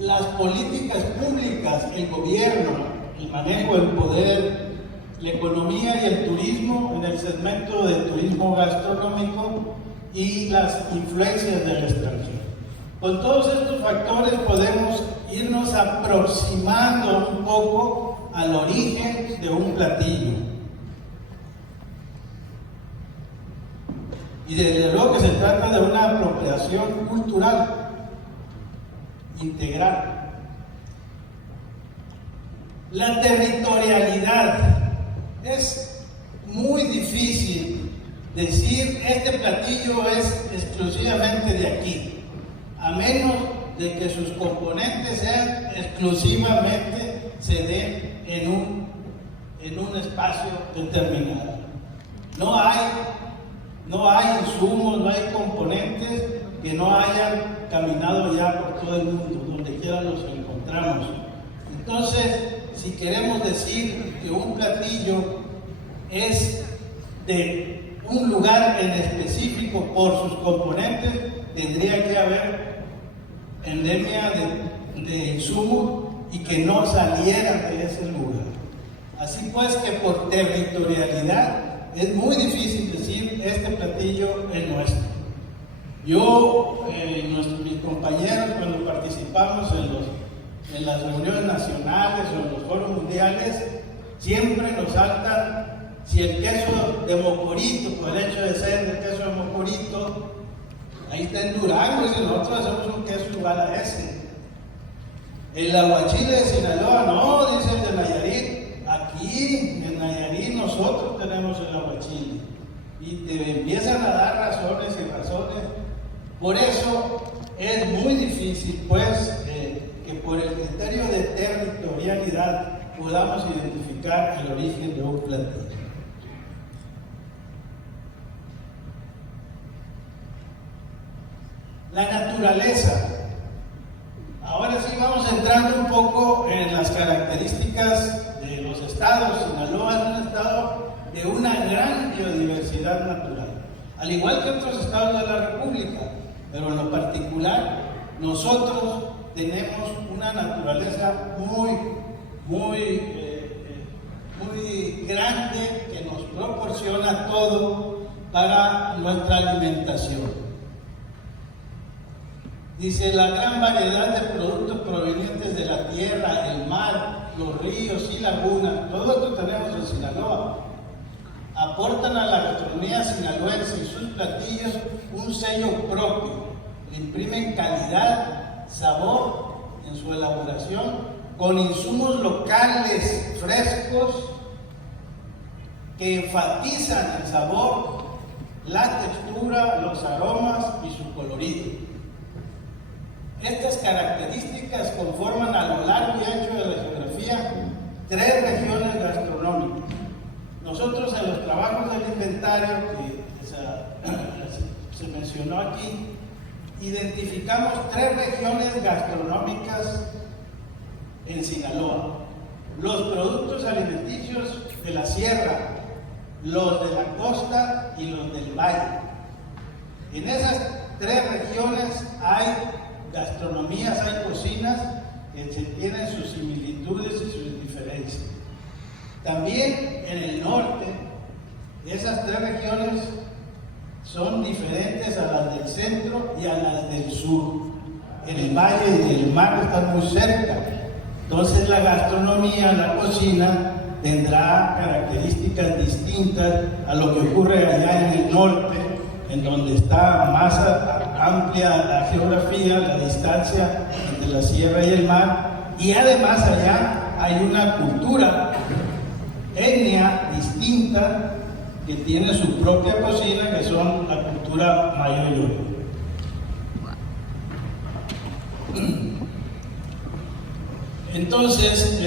las políticas públicas, el gobierno, el manejo del poder, la economía y el turismo en el segmento de turismo gastronómico y las influencias del extranjero. Con todos estos factores podemos irnos aproximando un poco al origen de un platillo. Y desde luego que se trata de una apropiación cultural integral. La territorialidad. Es muy difícil decir este platillo es exclusivamente de aquí, a menos de que sus componentes sean exclusivamente, se den en un espacio determinado. No hay insumos, no hay componentes que no hayan caminado ya por todo el mundo, donde quiera los encontramos. Entonces, si queremos decir que un platillo es de un lugar en específico por sus componentes, tendría que haber endemia de insumos y que no salieran de ese lugar. Así pues que por territorialidad es muy difícil decir este platillo es nuestro. Yo, mis compañeros, cuando participamos en las reuniones nacionales o en los foros mundiales, siempre nos saltan si el queso de Mocorito, por el hecho de ser el queso de Mocorito, ahí está en Durango, y nosotros hacemos un queso igual a ese. El aguachile de Sinaloa, no, dice el de Nayarit. Aquí en Nayarit nosotros tenemos el aguachile. Y te empiezan a dar razones y razones. Por eso es muy difícil, pues, que por el criterio de territorialidad podamos identificar el origen de un platillo. La naturaleza. Ahora sí vamos entrando un poco en las características de los estados. Sinaloa es un estado de una gran biodiversidad natural, al igual que otros estados de la República, pero en lo particular nosotros tenemos una naturaleza muy grande que nos proporciona todo para nuestra alimentación. Dice, la gran variedad de productos provenientes de la tierra, el mar, los ríos y lagunas, todo esto tenemos en Sinaloa, aportan a la gastronomía sinaloense y sus platillos un sello propio, le imprimen calidad, sabor en su elaboración, con insumos locales frescos que enfatizan el sabor, la textura, los aromas y su colorido. Estas características conforman a lo largo y ancho de la geografía 3 regiones gastronómicas. Nosotros en los trabajos del inventario que se mencionó aquí, identificamos 3 regiones gastronómicas en Sinaloa: los productos alimenticios de la sierra, los de la costa y los del valle. En esas 3 regiones hay gastronomías, hay cocinas que tienen sus similitudes y sus diferencias. También en el norte, esas 3 regiones son diferentes a las del centro y a las del sur. En el valle y el mar están muy cerca, entonces la gastronomía, la cocina tendrá características distintas a lo que ocurre allá en el norte, en donde está más amplia la geografía, la distancia entre la sierra y el mar, y además allá hay una cultura, etnia distinta, que tiene su propia cocina, que son la cultura mayoyo. Entonces,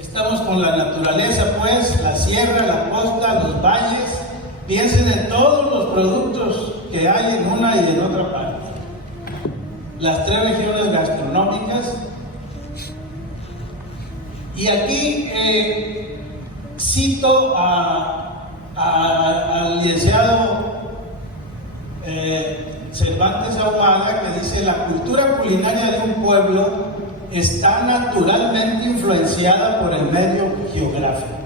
estamos con la naturaleza, pues, la sierra, la costa, los valles. Piensen en todos los productos que hay en una y en otra parte. Las 3 regiones gastronómicas. Y aquí cito al licenciado Cervantes Ahumada, que dice: la cultura culinaria de un pueblo está naturalmente influenciada por el medio geográfico,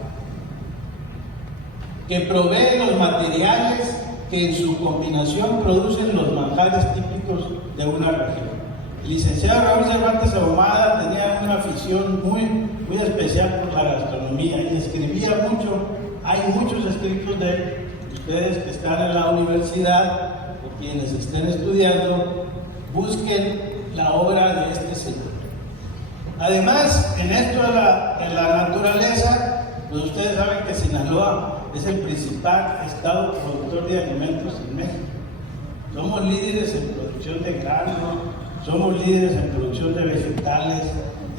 que provee los materiales que en su combinación producen los manjares típicos de una región. El licenciado Raúl Cervantes Ahumada tenía una afición muy especial por la gastronomía y escribía mucho. Hay muchos escritos de él. Ustedes que están en la universidad o quienes estén estudiando, busquen la obra de este señor. Además, en esto de la naturaleza, pues ustedes saben que Sinaloa es el principal estado productor de alimentos en México. Somos líderes en producción de grano, somos líderes en producción de vegetales,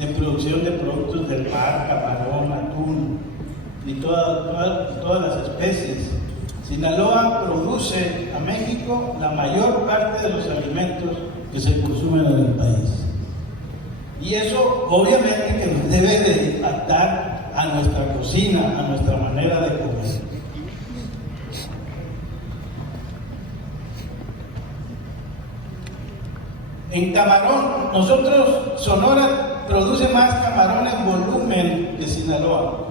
en producción de productos del mar, camarón, atún y todas las especies. Sinaloa produce a México la mayor parte de los alimentos que se consumen en el país. Y eso obviamente que nos debe de impactar a nuestra cocina, a nuestra manera de comer. En camarón, Sonora produce más camarón en volumen que Sinaloa,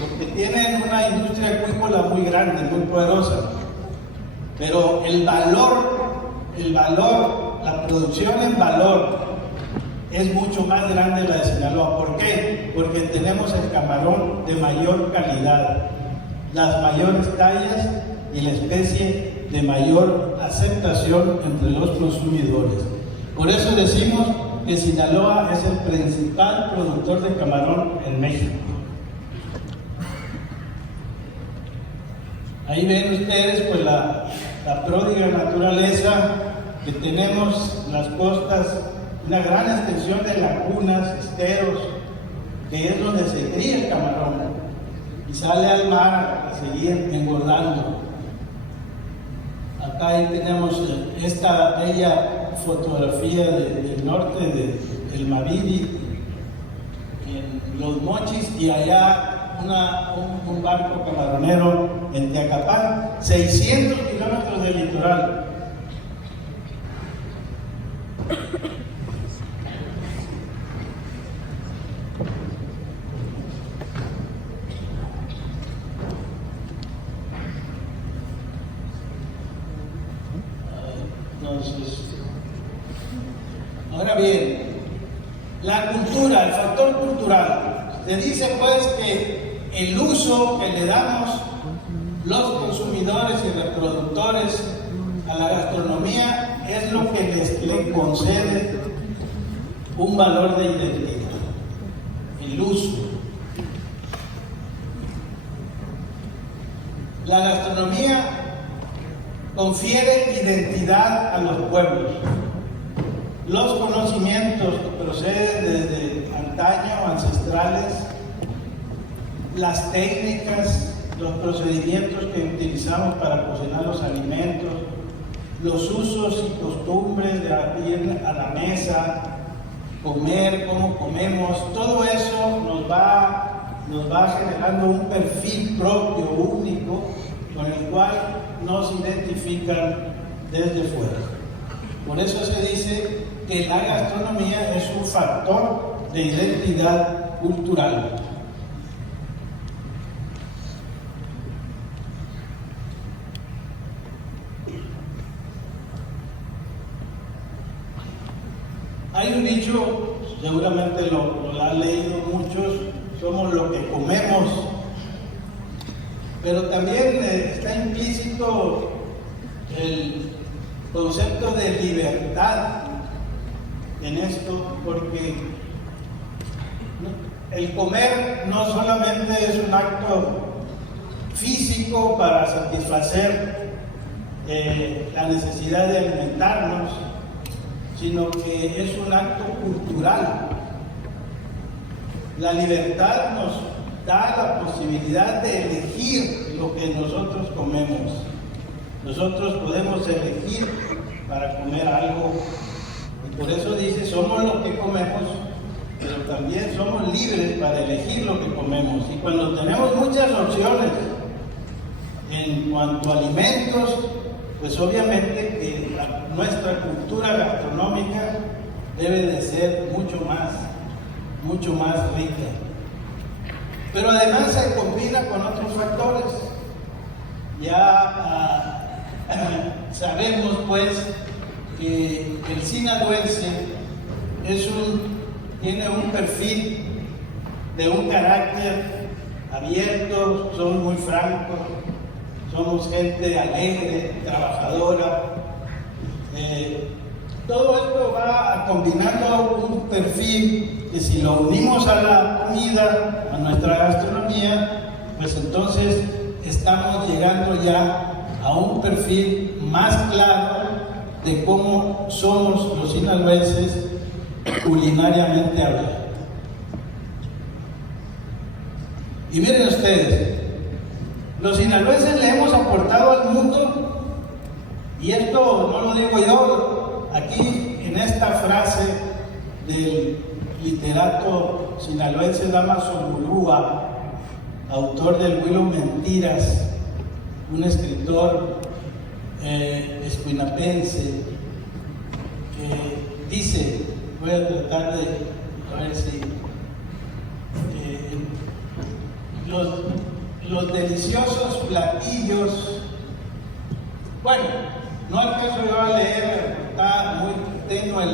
porque tienen una industria acuícola muy grande, muy poderosa. Pero el valor, la producción en valor es mucho más grande la de Sinaloa. ¿Por qué? Porque tenemos el camarón de mayor calidad, las mayores tallas y la especie de mayor aceptación entre los consumidores. Por eso decimos que Sinaloa es el principal productor de camarón en México. Ahí ven ustedes pues la pródiga naturaleza que tenemos, las costas, una gran extensión de lagunas, esteros, que es donde se cría el camarón y sale al mar a seguir engordando. Acá ahí tenemos esta bella fotografía del norte del Maviri, en Los Mochis, y allá un barco camaronero en Teacapán, 600 kilómetros de litoral. Entonces, ahora bien, la cultura, el factor cultural. Se dice pues que el uso que le damos los consumidores y reproductores a la gastronomía es lo que le concede un valor de identidad, el uso. La gastronomía confiere identidad a los pueblos. Los conocimientos que proceden desde antaño, ancestrales, las técnicas, los procedimientos que utilizamos para cocinar los alimentos, los usos y costumbres de ir a la mesa, comer, cómo comemos, todo eso nos va generando un perfil propio, único, con el cual nos identifican desde fuera. Por eso se dice que la gastronomía es un factor de identidad cultural. Hay un dicho, seguramente lo han leído muchos: somos lo que comemos. Pero también está implícito el concepto de libertad en esto, porque el comer no solamente es un acto físico para satisfacer la necesidad de alimentarnos, sino que es un acto cultural. La libertad nos da la posibilidad de elegir lo que nosotros comemos. Nosotros podemos elegir para comer algo, y por eso dice: somos lo que comemos, pero también somos libres para elegir lo que comemos. Y cuando tenemos muchas opciones en cuanto a alimentos, pues obviamente que nuestra cultura gastronómica debe de ser mucho más rica. Pero además se combina con otros factores. Ya sabemos pues que el sinaloense tiene un perfil de un carácter abierto, son muy francos, somos gente alegre, trabajadora. Todo esto va combinando un perfil que, si lo unimos a la comida, a nuestra gastronomía, pues entonces estamos llegando ya a un perfil más claro de cómo somos los sinaloenses culinariamente hablando. Y miren ustedes, los sinaloenses le hemos aportado al mundo, y esto no lo digo yo, aquí en esta frase del literato sinaloense Dámaso Murúa, autor del Huilo Mentiras, un escritor escuinapense, que dice, voy a tratar de a ver si los deliciosos platillos, bueno, no alcanzo yo a leer, está muy tenue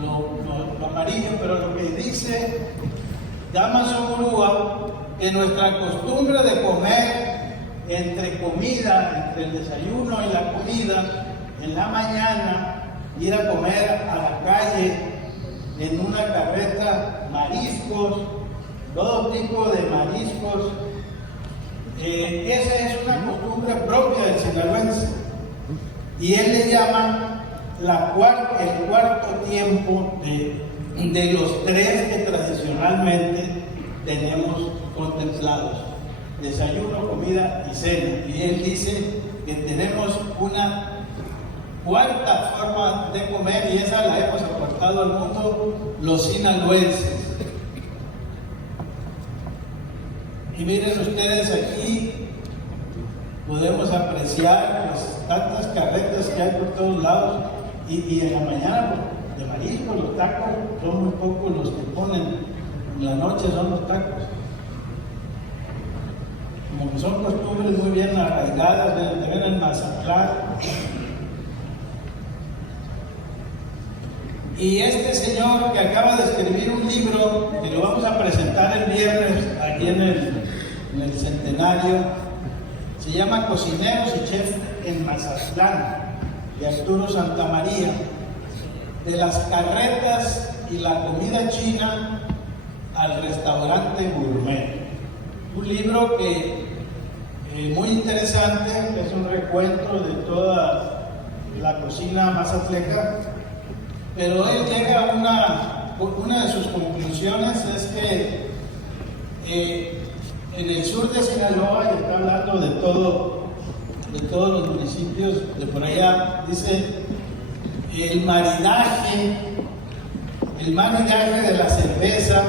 lo amarillo, pero lo que dice Dámaso Murúa, que nuestra costumbre de comer entre el desayuno y la comida, en la mañana, ir a comer a la calle en una carreta mariscos, todo tipo de mariscos, esa es una costumbre propia del sinaloense, y él le llama el cuarto tiempo de los tres que tradicionalmente tenemos contemplados: desayuno, comida y cena. Y él dice que tenemos una cuarta forma de comer, y esa la hemos aportado al mundo los sinaloenses. Y miren ustedes, aquí podemos apreciar pues tantas carretas que hay por todos lados, y en la mañana de marisco, los tacos son muy pocos los que ponen, en la noche son los tacos. Como que son costumbres muy bien arraigadas de tener en Mazatlán. Y este señor que acaba de escribir un libro, que lo vamos a presentar el viernes aquí en el centenario, se llama Cocineros y Chefs en Mazatlán, de Arturo Santamaría, de las carretas y la comida china al restaurante gourmet. Un libro que muy interesante, es un recuento de toda la cocina mazatleca, pero él llega a una de sus conclusiones, es que en el sur de Sinaloa, y está hablando de todos los municipios de por allá, dice, el maridaje de la cerveza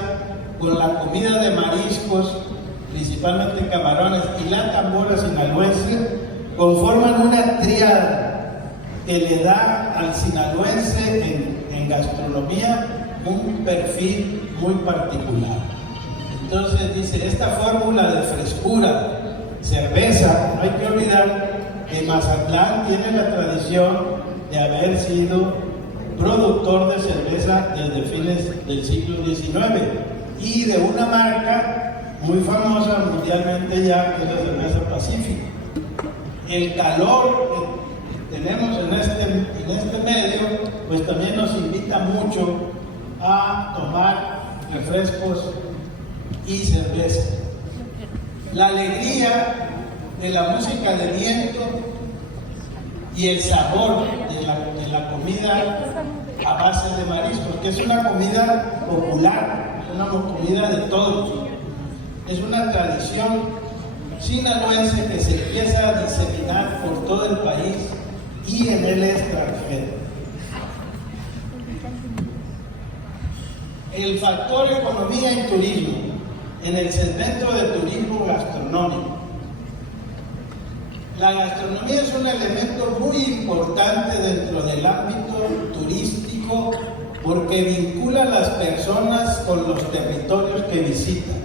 con la comida de mariscos, principalmente camarones, y la tambora sinaloense, conforman una tríada que le da al sinaloense en gastronomía un perfil muy particular. Entonces dice, esta fórmula de frescura, cerveza, no hay que olvidar que Mazatlán tiene la tradición de haber sido productor de cerveza desde fines del siglo XIX, y de una marca muy famosa mundialmente ya, que es la cerveza Pacífico. El calor que tenemos en este medio, pues también nos invita mucho a tomar refrescos y cerveza. La alegría de la música de viento y el sabor de la comida a base de mariscos, que es una comida popular, es una comida de todos. Es una tradición sinaloense que se empieza a diseminar por todo el país y en el extranjero. El factor economía y turismo en el segmento de turismo gastronómico. La gastronomía es un elemento muy importante dentro del ámbito turístico porque vincula a las personas con los territorios que visitan.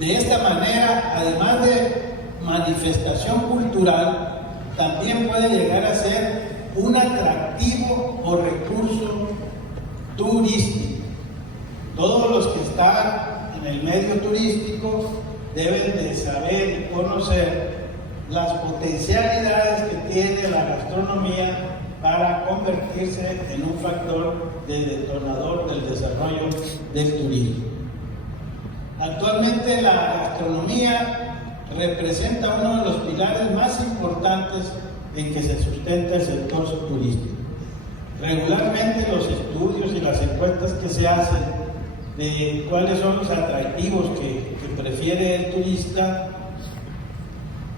De esta manera, además de manifestación cultural, también puede llegar a ser un atractivo o recurso turístico. Todos los que están en el medio turístico deben de saber y conocer las potencialidades que tiene la gastronomía para convertirse en un factor de detonador del desarrollo del turismo. Actualmente la gastronomía representa uno de los pilares más importantes en que se sustenta el sector turístico. Regularmente los estudios y las encuestas que se hacen de cuáles son los atractivos que prefiere el turista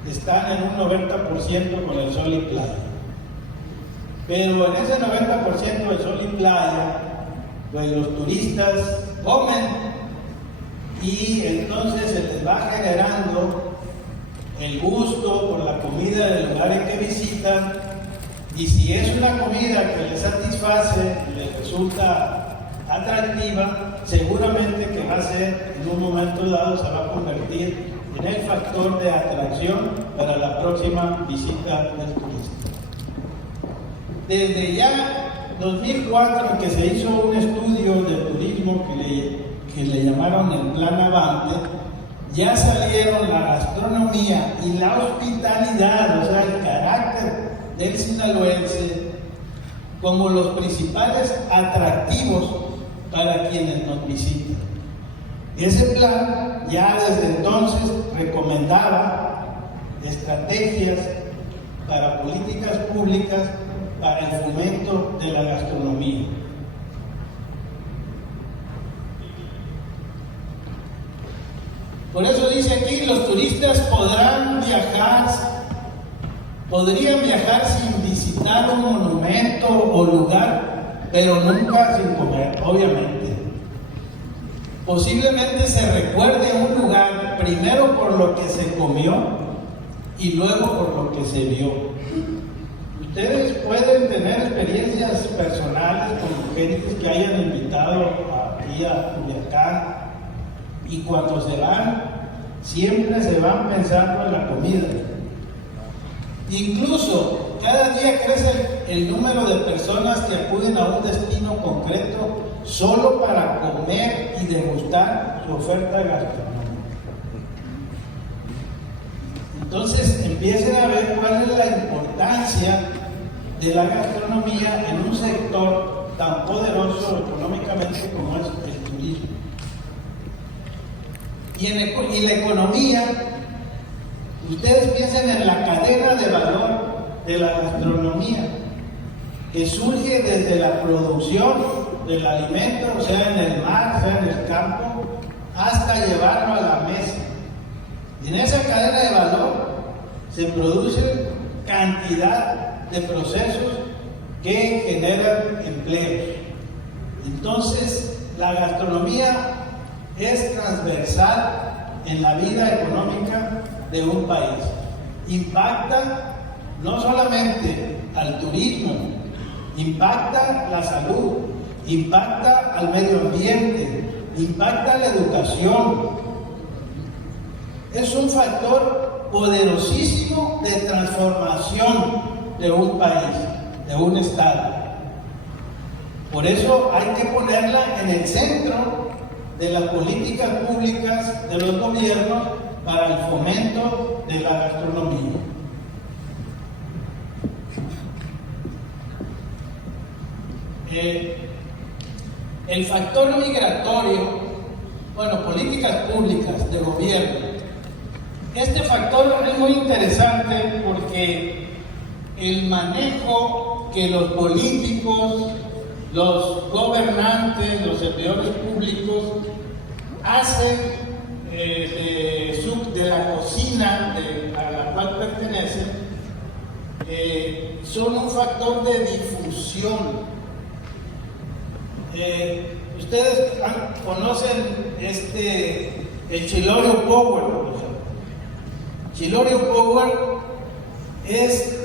están en un 90% con el sol y playa. Pero en ese 90% de sol y playa, pues los turistas comen y entonces se les va generando el gusto por la comida del lugar en que visitan, y si es una comida que les satisface, les resulta atractiva, seguramente que va a ser, en un momento dado, se va a convertir en el factor de atracción para la próxima visita del turista. Desde ya 2004, en que se hizo un estudio de turismo que le llamaron el Plan Avante, ya salieron la gastronomía y la hospitalidad, o sea, el carácter del sinaloense, como los principales atractivos para quienes nos visitan. Ese plan ya desde entonces recomendaba estrategias para políticas públicas para el fomento de la gastronomía. Por eso dice aquí, los turistas podrían viajar sin visitar un monumento o lugar, pero nunca sin comer, obviamente. Posiblemente se recuerde un lugar primero por lo que se comió y luego por lo que se vio. Ustedes pueden tener experiencias personales con gentes que hayan invitado aquí a Culiacán, y cuando se van, siempre se van pensando en la comida. Incluso cada día crece el número de personas que acuden a un destino concreto solo para comer y degustar su oferta gastronómica. Entonces empiecen a ver cuál es la importancia de la gastronomía en un sector tan poderoso económicamente como es el turismo. Y la economía, ustedes piensen en la cadena de valor de la gastronomía, que surge desde la producción del alimento, o sea en el mar, sea en el campo, hasta llevarlo a la mesa. Y en esa cadena de valor se produce cantidad de procesos que generan empleos. Entonces, la gastronomía es transversal en la vida económica de un país. Impacta no solamente al turismo, impacta la salud, impacta al medio ambiente, impacta la educación. Es un factor poderosísimo de transformación de un país, de un estado. Por eso hay que ponerla en el centro de las políticas públicas de los gobiernos para el fomento de la gastronomía. El factor migratorio, bueno, políticas públicas de gobierno. Este factor es muy interesante porque el manejo que los políticos, los gobernantes, los servidores públicos hacen de la cocina a la cual pertenecen, son un factor de difusión. Ustedes conocen el Chilorio Power, por ejemplo. Chilorio Power es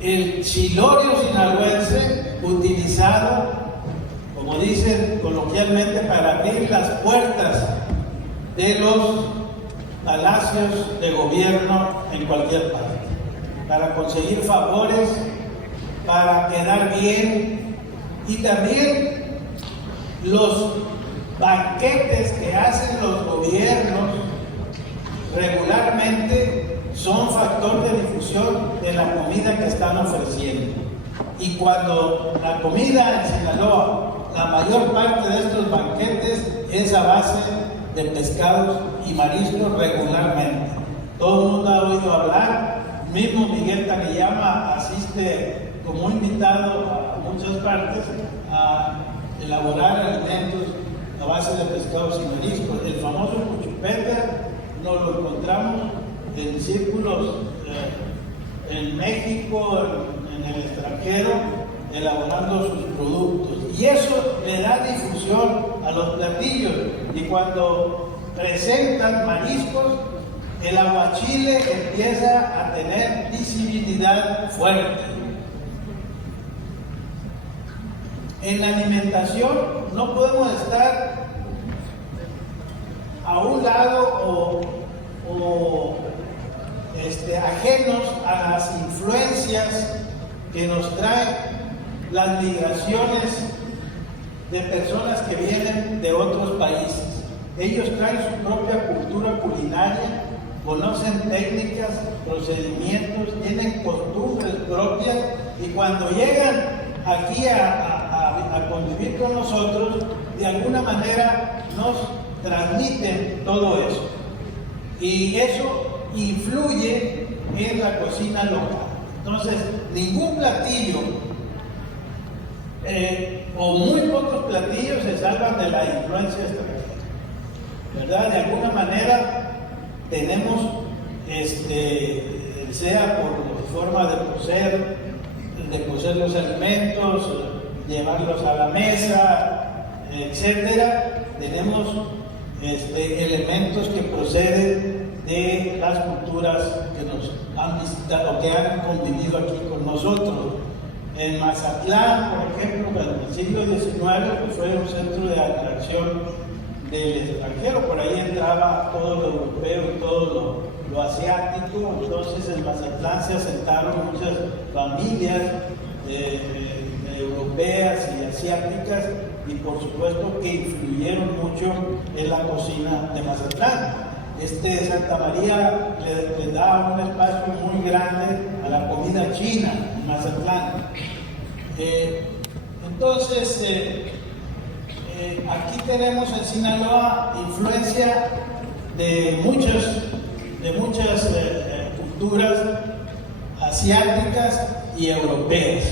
el chilorio sinaloense utilizado, como dicen coloquialmente, para abrir las puertas de los palacios de gobierno en cualquier parte, para conseguir favores, para quedar bien, y también los banquetes que hacen los gobiernos regularmente son factor de difusión de la comida que están ofreciendo. Y cuando la comida en Sinaloa, la mayor parte de estos banquetes es a base de pescados y mariscos regularmente. Todo el mundo ha oído hablar, mismo Miguel Taniyama asiste como invitado a muchas partes a elaborar alimentos a base de pescados y mariscos. El famoso cuchupete nos lo encontramos en círculos en México, en el extranjero, elaborando sus productos. Y eso le da difusión a los platillos. Y cuando presentan mariscos, el aguachile empieza a tener visibilidad fuerte. En la alimentación no podemos estar a un lado o ajenos a las influencias que nos traen las migraciones de personas que vienen de otros países. Ellos traen su propia cultura culinaria, conocen técnicas, procedimientos, tienen costumbres propias, y cuando llegan aquí a convivir con nosotros, de alguna manera nos transmiten todo eso. Y eso influye en la cocina local. Entonces, ningún platillo o muy pocos platillos se salvan de la influencia extranjera, ¿verdad? De alguna manera tenemos, sea por forma de cocer los alimentos, llevarlos a la mesa, etcétera, tenemos elementos que proceden de las culturas que nos han visitado, que han convivido aquí con nosotros. En Mazatlán, por ejemplo, en el siglo XIX, pues fue un centro de atracción del extranjero. Por ahí entraba todo lo europeo y todo lo asiático. Entonces en Mazatlán se asentaron muchas familias europeas y asiáticas, y por supuesto que influyeron mucho en la cocina de Mazatlán. Santa María le da un espacio muy grande a la comida china en Mazatlán. Entonces, aquí tenemos en Sinaloa influencia de muchas culturas asiáticas y europeas.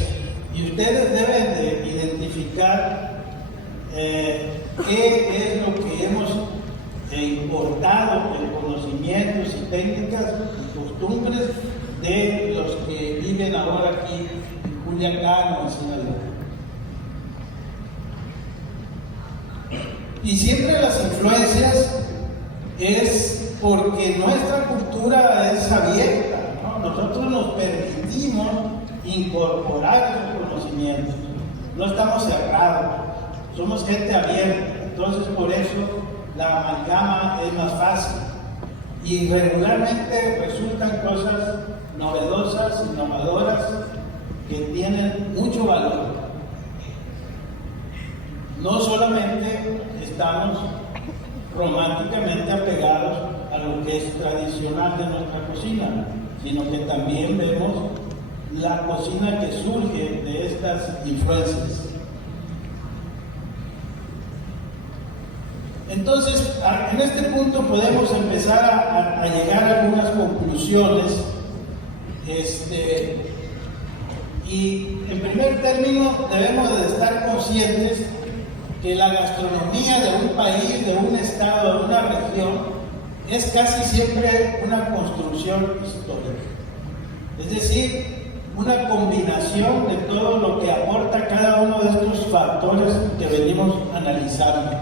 Y ustedes deben de identificar qué es lo que hemos importado en conocimientos y técnicas y costumbres de los que viven ahora aquí en Culiacán o en Sinaloa. Y siempre las influencias es porque nuestra cultura es abierta, ¿no? Nosotros nos permitimos incorporar esos conocimientos, no estamos cerrados, somos gente abierta. Entonces, por eso la amalgama es más fácil, y regularmente resultan cosas novedosas, innovadoras, que tienen mucho valor. No solamente estamos románticamente apegados a lo que es tradicional de nuestra cocina, sino que también vemos la cocina que surge de estas influencias. Entonces, en este punto podemos empezar a llegar a algunas conclusiones. Y en primer término, debemos de estar conscientes que la gastronomía de un país, de un estado, de una región, es casi siempre una construcción histórica. Es decir, una combinación de todo lo que aporta cada uno de estos factores que venimos analizando.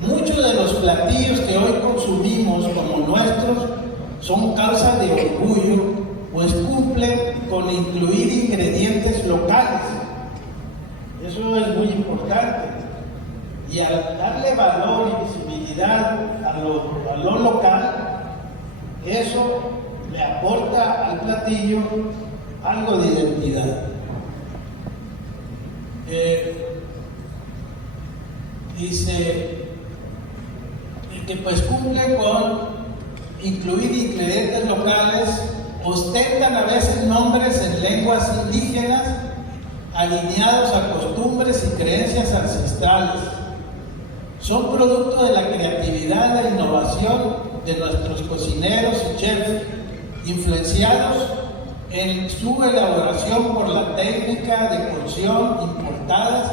Muchos de los platillos que hoy consumimos como nuestros son causa de orgullo pues cumple con incluir ingredientes locales. Eso es muy importante. Y al darle valor y visibilidad a lo local, eso le aporta al platillo algo de identidad. Dice que pues cumple con incluir ingredientes locales, ostentan a veces nombres en lenguas indígenas alineados a costumbres y creencias ancestrales. Son producto de la creatividad e innovación de nuestros cocineros y chefs, influenciados en su elaboración por la técnica de cocción importadas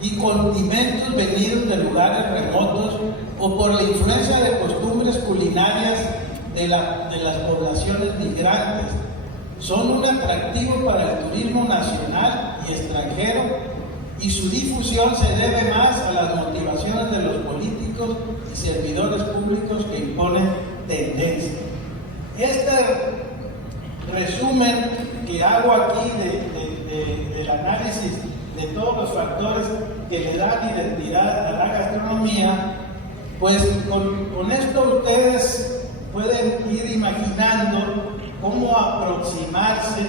y condimentos venidos de lugares remotos o por la influencia de costumbres culinarias de las poblaciones migrantes. Son un atractivo para el turismo nacional y extranjero, y su difusión se debe más a las motivaciones de los políticos y servidores públicos que imponen tendencia. Este resumen que hago aquí del análisis de todos los factores que le dan identidad a la gastronomía, pues con esto ustedes pueden ir imaginando cómo aproximarse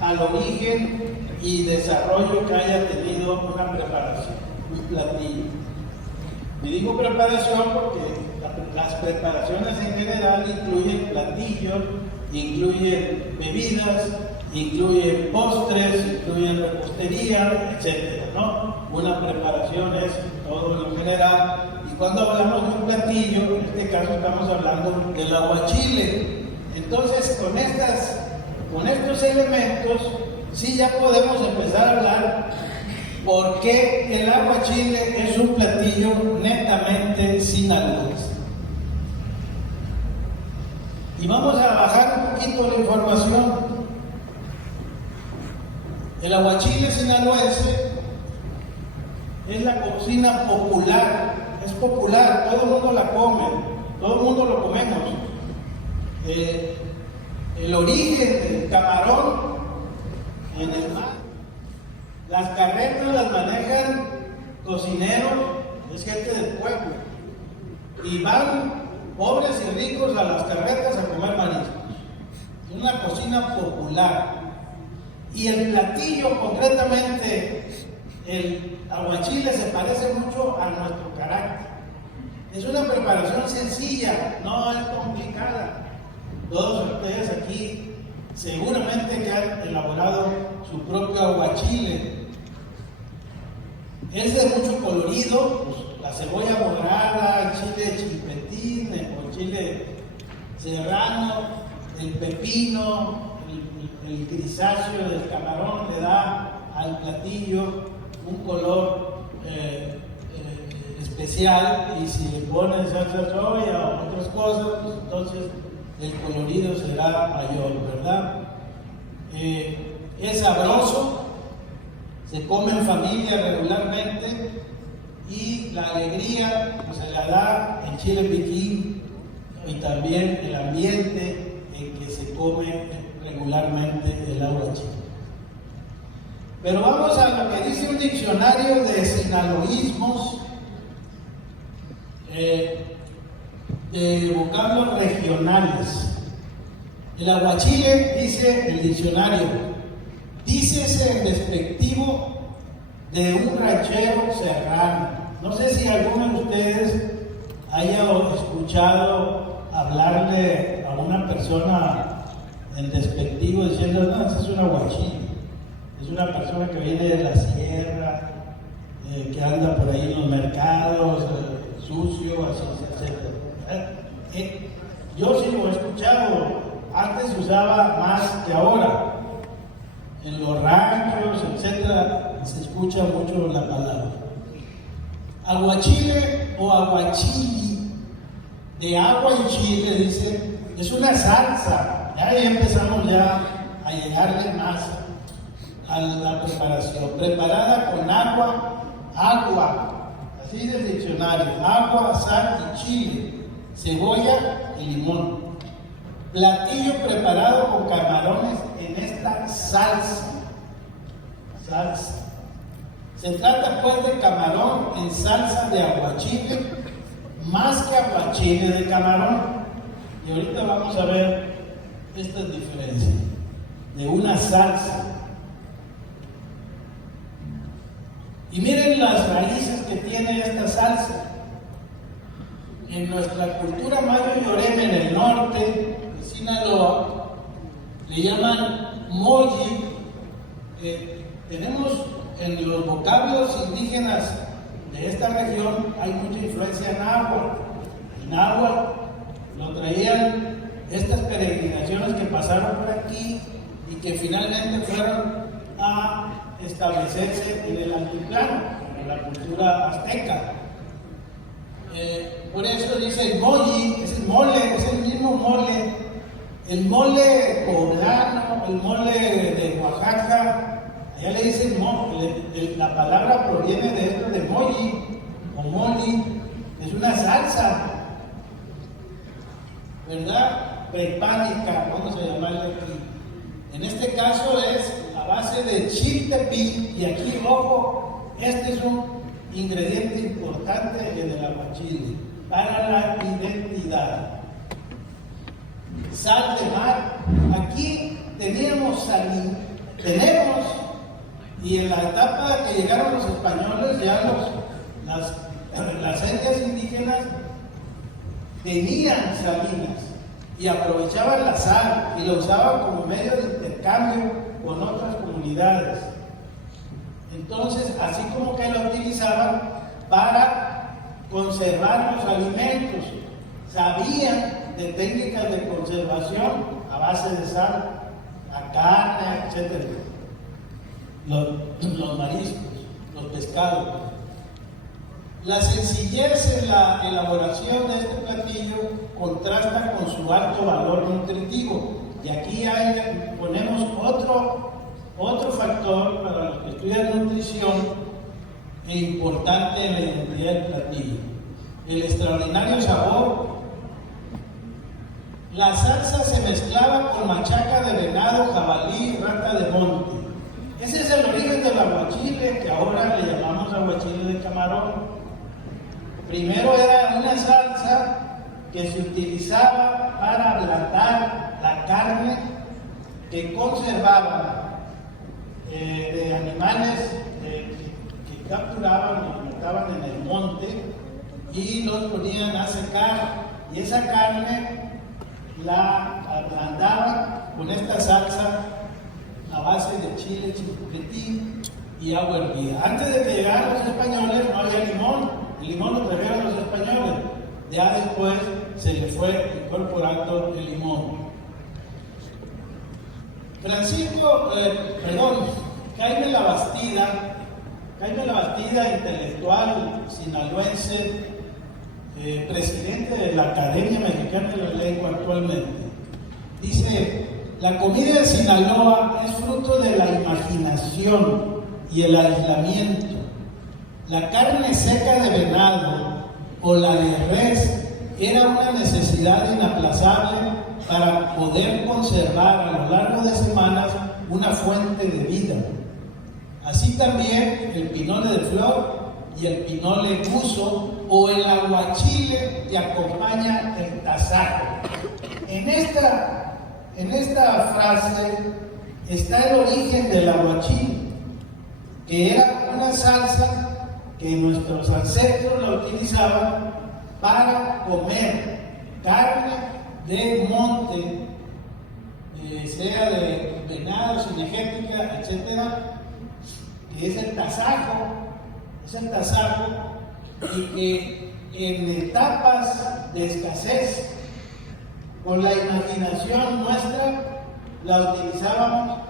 al origen y desarrollo que haya tenido una preparación, un platillo. Y digo preparación porque las preparaciones en general incluyen platillos, incluyen bebidas, incluyen postres, incluyen repostería, etc., ¿no? Una preparación es todo en general. Y cuando hablamos de un platillo, en este caso estamos hablando del aguachile. Entonces, con estos elementos, sí ya podemos empezar a hablar por qué el aguachile es un platillo netamente sinaloense. Y vamos a bajar un poquito la información. El aguachile sinaloense es la cocina popular, es popular, todo el mundo la come, todo el mundo lo comemos. El origen del camarón en el mar, las carretas las manejan cocineros, es gente del pueblo, y van pobres y ricos a las carretas a comer mariscos. Es una cocina popular. Y el platillo, concretamente el aguachile, se parece mucho a nuestro carácter. Es una preparación sencilla, no es complicada. Todos ustedes aquí seguramente que han elaborado su propio aguachile. Es de mucho colorido, pues, la cebolla morada, el chile chilpetín, el chile serrano, el pepino, el grisáceo del camarón le da al platillo un color especial, y si le ponen salsa soya o otras cosas, pues entonces el colorido será mayor, ¿verdad? Es sabroso, se come en familia regularmente, y la alegría pues, se le da el chile piquín y también el ambiente en que se come regularmente el aguachile. Pero vamos a lo que dice un diccionario de sinaloísmos, de vocablos regionales. El aguachile, dice el diccionario, dícese en despectivo de un ranchero serrano. No sé si alguno de ustedes haya escuchado hablarle a una persona en despectivo diciendo, no, ese es un aguachile. Es una persona que viene de la sierra, que anda por ahí en los mercados, sucio, así, etc. Yo sí lo he escuchado, antes se usaba más que ahora. En los ranchos, etc., se escucha mucho la palabra. Aguachile o aguachili, de agua y chile, dice, es una salsa. Ya empezamos ya a llegarle más a la preparación, preparada con agua, así dice el diccionario, agua, sal y chile, cebolla y limón. platillo preparado con camarones en esta salsa. Se trata pues de camarón en salsa de aguachile, más que aguachile de camarón. Y ahorita vamos a ver estas diferencias de una salsa. Y miren las raíces que tiene esta salsa. En nuestra cultura mayo llorena en el norte de Sinaloa le llaman moji. Tenemos en los vocablos indígenas de esta región hay mucha influencia en náhuatl. El náhuatl lo traían estas peregrinaciones que pasaron por aquí y que finalmente fueron a establecerse en el altiplano, en la cultura azteca. Por eso dice el moji, es el mole, es el mismo mole. El mole poblano, el mole de Oaxaca, allá le dicen mole, la palabra proviene de esto de moji o moli, es una salsa, ¿verdad? Prepánica, vamos a llamarle aquí. En este caso es a base de chiltepín, y aquí, ojo, este es un ingrediente importante en el aguachile para la identidad. Sal de mar. Aquí tenemos, y en la etapa que llegaron los españoles, ya las etnias indígenas tenían salinas y aprovechaban la sal y la usaban como medio de intercambio con otras comunidades. Entonces, así como que la utilizaban para conservar los alimentos, sabían de técnicas de conservación a base de sal, la carne, etc. Los mariscos, los pescados. La sencillez en la elaboración de este platillo contrasta con su alto valor nutritivo. Y aquí ponemos otro factor para los que estudian nutrición e importante en la identidad del platillo: el extraordinario sabor. La salsa se mezclaba con machaca de venado, jabalí, rata de monte. Ese es el origen del aguachile, que ahora le llamamos aguachile de camarón. Primero era una salsa que se utilizaba para ablandar la carne que conservaban de animales que capturaban y mataban en el monte y los ponían a secar, y esa carne la ablandaban con esta salsa a base de chile, chiltepín y agua hervida. Antes de que llegaran los españoles no había limón, el limón lo trajeron los españoles, ya después se le fue incorporando el limón. Jaime La Bastida, intelectual sinaloense, presidente de la Academia Mexicana de la Lengua actualmente, dice: la comida de Sinaloa es fruto de la imaginación y el aislamiento. La carne seca de venado o la de res era una necesidad inaplazable para poder conservar a lo largo de semanas una fuente de vida. Así también el pinole de flor y el pinole guso o el aguachile que acompaña el tasajo. En esta frase está el origen del aguachile, que era una salsa que nuestros ancestros la utilizaban para comer carne de monte, sea de venado, cinegética, etcétera, que es el tasajo, y que en etapas de escasez, con la imaginación nuestra, la utilizaban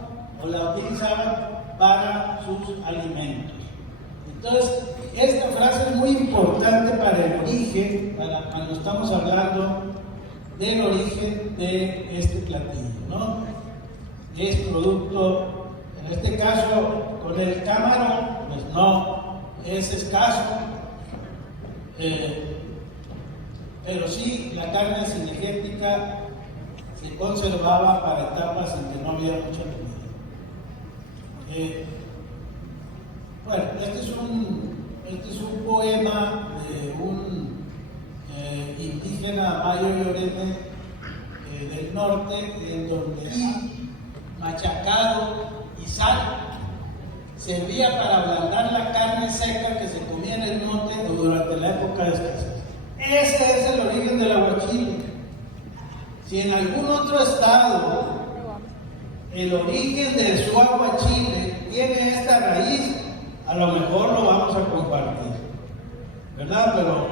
para sus alimentos. Entonces, esta frase es muy importante para el origen, para cuando estamos hablando del origen de este platillo, ¿no? Es producto, en este caso, con el camarón, pues no es escaso, pero sí la carne cinegética se conservaba para etapas en que no había mucha comida. Bueno, este es un poema de un indígena Mayo Llorente del norte, en donde machacado y sal servía para ablandar la carne seca que se comía en el monte durante la época de escasez. Ese es el origen del aguachile. Si en algún otro estado el origen de su aguachile tiene esta raíz, a lo mejor lo vamos a compartir, ¿verdad? Pero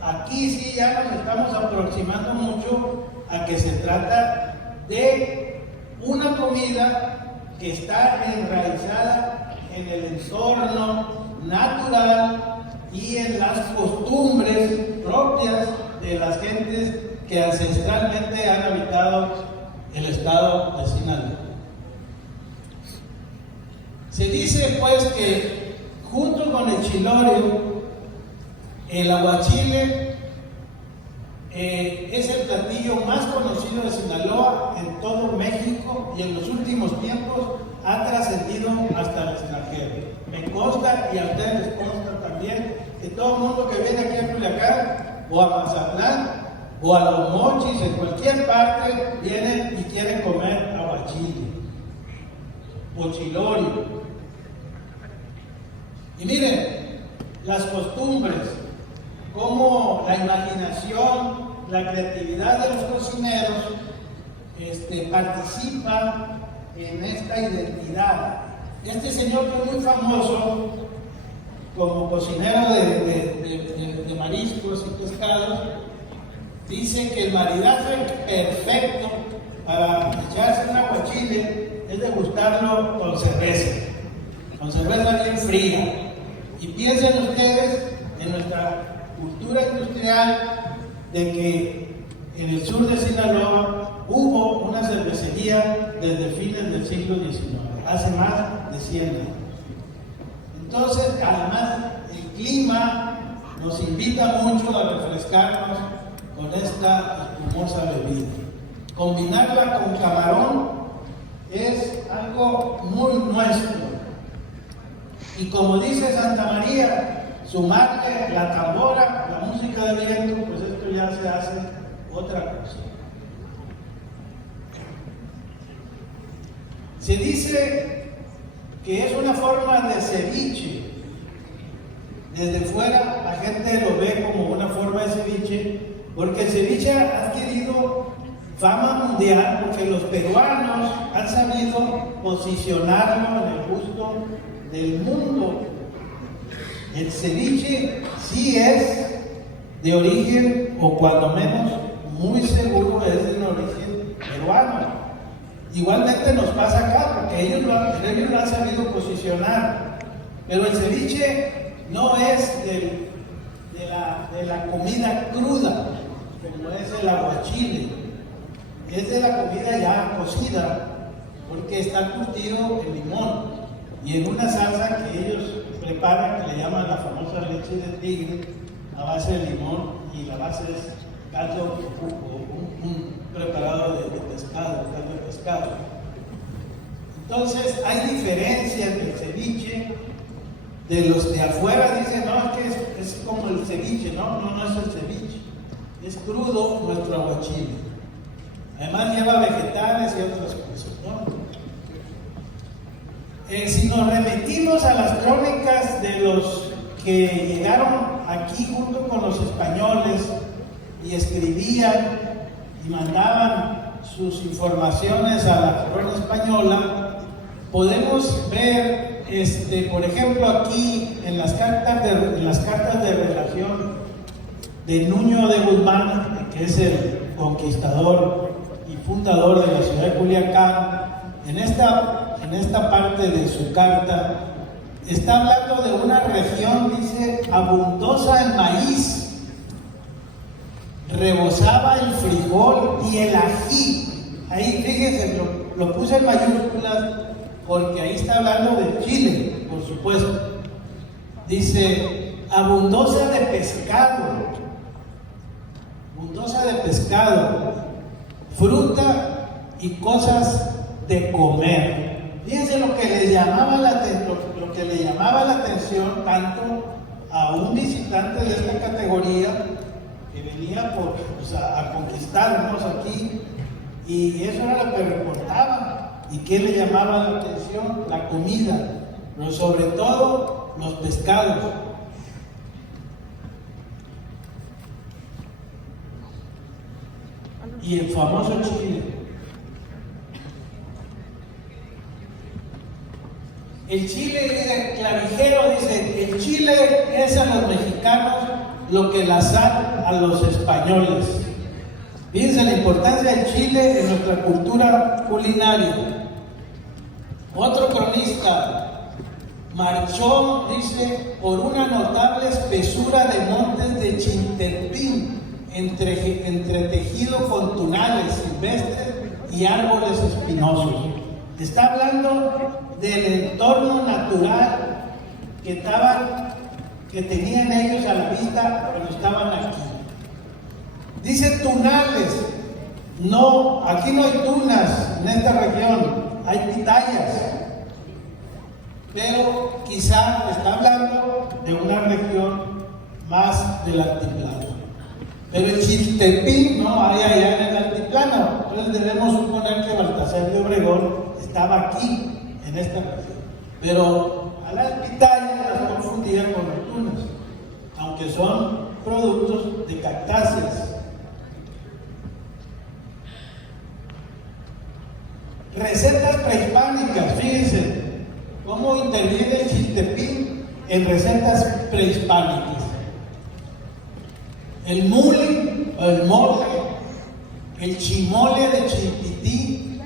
aquí sí ya nos estamos aproximando mucho a que se trata de una comida que está enraizada en el entorno natural y en las costumbres propias de las gentes que ancestralmente han habitado el estado de Sinaloa. Se dice pues que junto con el chilorio, el aguachile es el platillo más conocido de Sinaloa en todo México y en los últimos tiempos ha trascendido hasta el extranjero. Me consta y a ustedes les consta también que todo el mundo que viene aquí a Culiacán o a Mazatlán o a Los Mochis, en cualquier parte, vienen y quieren comer aguachile o chilorio. Y miren, las costumbres, como la imaginación, la creatividad de los cocineros participa en esta identidad. Este señor fue muy famoso como cocinero de mariscos y pescados. Dice que el maridaje perfecto para echarse un aguachile es degustarlo con cerveza bien fría. Y piensen ustedes en nuestra cultura industrial de que en el sur de Sinaloa hubo una cervecería desde fines del siglo XIX, hace más de 100 años. Entonces, además, el clima nos invita mucho a refrescarnos con esta espumosa bebida. Combinarla con camarón es algo muy nuestro. Y como dice Santa María, sumarle la tambora, la música de viento, pues esto ya se hace otra cosa. Se dice que es una forma de ceviche. Desde fuera la gente lo ve como una forma de ceviche, porque el ceviche ha adquirido fama mundial, porque los peruanos han sabido posicionarlo en el gusto del mundo. El ceviche sí es de origen, o cuando menos muy seguro es de origen peruano. Igualmente nos pasa acá, porque ellos lo han sabido posicionar. Pero el ceviche no es de la comida cruda, como es el aguachile. Es de la comida ya cocida, porque está curtido en limón y en una salsa que ellos preparan, que le llaman la famosa leche de tigre, a base de limón, y la base es caldo o un preparado de pescado, caldo de pescado. Entonces hay diferencia entre el ceviche. De los de afuera dicen, no, es que es como el ceviche. No es el ceviche, es crudo nuestro aguachile. Además lleva vegetales y otras cosas, ¿no? Si nos remitimos a las crónicas de los que llegaron aquí junto con los españoles y escribían y mandaban sus informaciones a la corona española, podemos ver, por ejemplo, aquí en las cartas de relación de Nuño de Guzmán, que es el conquistador y fundador de la ciudad de Culiacán. En esta parte de su carta está hablando de una región, dice, abundosa en maíz, rebosaba el frijol y el ají. Ahí fíjense, lo puse en mayúsculas porque ahí está hablando de Chile, por supuesto. Dice, abundosa de pescado, fruta y cosas de comer. Fíjense lo que le llamaba la atención tanto a un visitante de esta categoría que venía a conquistarnos aquí, y eso era lo que reportaba. ¿Y qué le llamaba la atención? La comida, pero sobre todo los pescados. Y el famoso chile. El chile, Clavijero dice, el chile es a los mexicanos lo que la sal a los españoles. Fíjense la importancia del chile en nuestra cultura culinaria. Otro cronista marchó, dice, por una notable espesura de montes de Chiltepín, entretejido con tunales silvestres y árboles espinosos. Está hablando del entorno natural que tenían ellos a la vista cuando estaban aquí. Dice tunales. No, aquí no hay tunas en esta región, hay pitayas. Pero quizá está hablando de una región más del altiplano. Pero el Chiltepín no hay allá en el altiplano. Entonces debemos suponer que Baltasar de Obregón estaba aquí, en esta región. Pero a las pitayas las confundían con las tunas, aunque son productos de cactáceas. Recetas prehispánicas, fíjense cómo interviene el Chiltepín en recetas prehispánicas. El mule, el mole, el chimole de Chilpití,